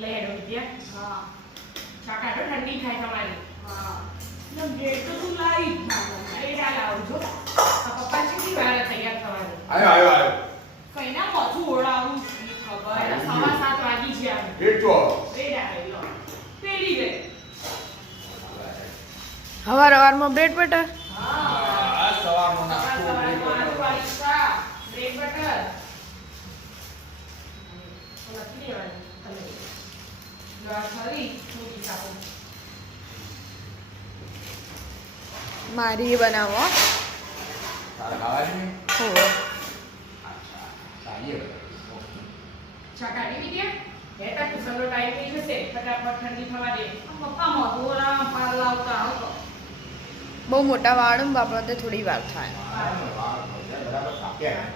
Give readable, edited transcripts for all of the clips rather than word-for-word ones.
લે હેડો વિદ્યા હા ચાકા તો ઠંડી થાય તમારી હા ને બ્રેડ તો તું લાવી બ્રેડ આ લાવજો પપ્પા કેટલી વાર તૈયાર થવાનું આયો કઈના પાછું ઓળાવું ખબર 7:15 વાગી છે આ બ્રેડ તો બ્રેડ આવે લો પેલી રે હવારમાં બ્રેડ બટર આ સવારનો નાસ્તો બ્રેડ બટર મારી બનાવો તારે ખાવાની હો સારી ચકાડી વિદ્યા હેતા ટ્યુશનનો ટાઈમ થઈ જશે ફટાફટ ઠંડી થવા દે પપ્પા મધુરા પાર લાવતા આવતો બહુ મોટા વાળ બાબતે થોડી વાર થાય બરાબર કાપ્યા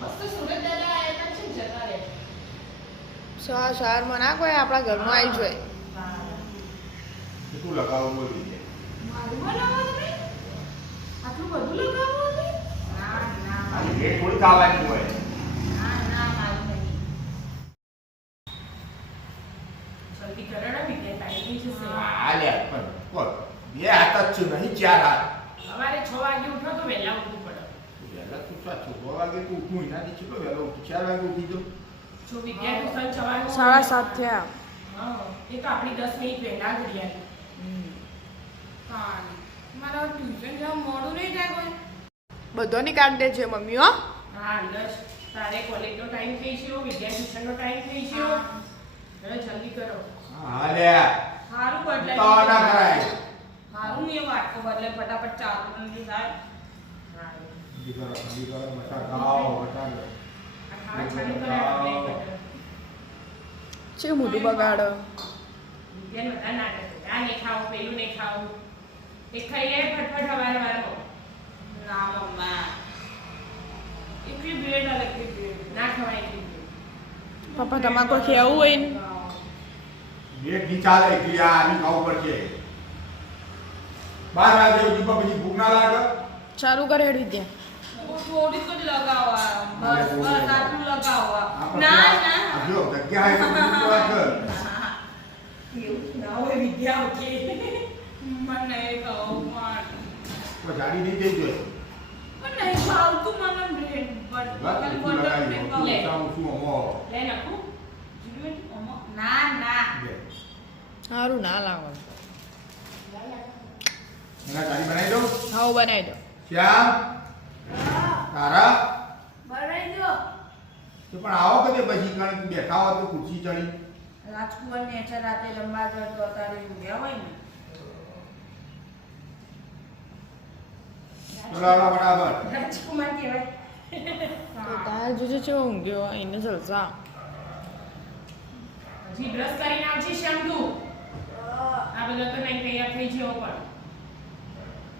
મસ્ત સુરત દાદા આયા છે જતા રે શહેરમાં ના કોઈ આપણા ઘરમાં આવી જોઈએ કેટલું લગાવવું બોલી દે મારું બનાવો તમે આટલું બધું લગાવો તમે ના ના આ બ્રેડ થોડી ખાવાની હોય ના ના મારું નહીં જલ્દી કરડા વિદ્યા ટાઈમ થઈ જશે આ લે પણ કોણ બે હાથ જ છે નહીં ચાર હાથ સવારે 6 વાગે ઉઠો તો વહેલા ઉઠવું પડે વહેલા તું સાચું 6 વાગે તું ઉઠું એનાથી કેટલો વહેલો ઉઠું 4 વાગે ઉઠી જાઉં જો વિદ્યા ટ્યુશન જવાનું 7:30 થયા હા એ તો આપણી 10 મિનિટ વહેલા જ રહ્યા મારા ટ્યુશન જવા મોડું નહીં થાય કોઈ બધોની કાઢ દે છે મમ્મી હો હા દસ તારે કોલેજનો ટાઈમ થઈ ગયો વિદ્યા ટ્યુશનનો ટાઈમ થઈ ગયો હવે જલ્દી કરો હા લે સારું તો બદલાય ના કરાય સારું એ વાત તો બદલે ફટાફટ ચાલુ નથી થાય હા દીકરો બટા ગાઓ બટા આ ખાવા ચાલુ કરાય છે મોટું બગાડો વિદ્યાને બધા નાટક આ નહીં ખાવું પેલું નહીં ખાવું એ ખાઈ લે ફટફટ હવારે વારમાં ના મમ્મા એટલી બ્રેડ અલગ એટલી બ્રેડ ના ખવાય એટલી બ્રેડ પપ્પા તમારે કોઈ ખેવું હોય ને બેટ ની ચાલે કે આ આની ખાવું પડશે 12 વાગે દીપા પછી ભૂખ ના લાગે ચાલુ કરે હેડી દે થોડી જ લગાવવા બસ બસ આટલું લગાવવા આપણે ના ત્યાં- ના જો જગ્યા હે તો બીજું વાત કર. એવું ના હોય વિદ્યા ઓકે મને કહું તો જાડી નહીં થઈ જોઈએ પણ નહીં ભાવતું મને બ્રેડ વાત બટર લગાવી દો. લે શું શું અમો લે નાખું ના ના બે સારું ના લાવો એના જાડી બનાવી દો હાવ બનાવી દો શ્યામ તારા બનાવી દો તો પણ આવો કદે પછી કણ બેઠા હો તો ખુરશી ચડી રાજકુમાર ને છે રાતે લંબા તો તારે ગયા હોય ને ચલો બરાબર રાજકુમાર કહેવાય તો તાર જોજે છે ઊંઘ્યો એને જલસા હજી બ્રશ કરીને આવજે શ્યામ તું આ બધા તો નહીં તૈયાર થઈ ગયો પણ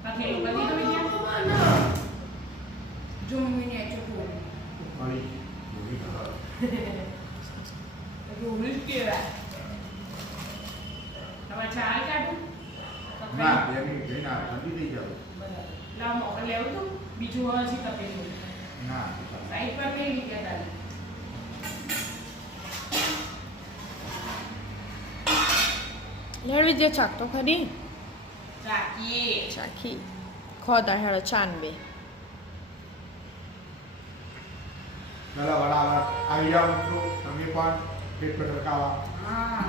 કાકેલું કરી દો વિદ્યા જો મમ્મીને ચૂકવું મળી મળી ખબર રોજ કહેવાય હવે ચાલ કાઢું ના 2 મિનિટ જઈને આ ઠંડી થઈ જાવ લાવ મોકલ લેવું તું બીજું હજી તપેલું ના સાઈડ પર નહીં લીધા તારે લેડવી દે ચાક તો ખરી ચાકીએ ચાખી ખોદા હેડો ચાન બે ચલો બરાબર આવી જાઓ મિત્રો તમે પણ પેટ પર ખાવા હા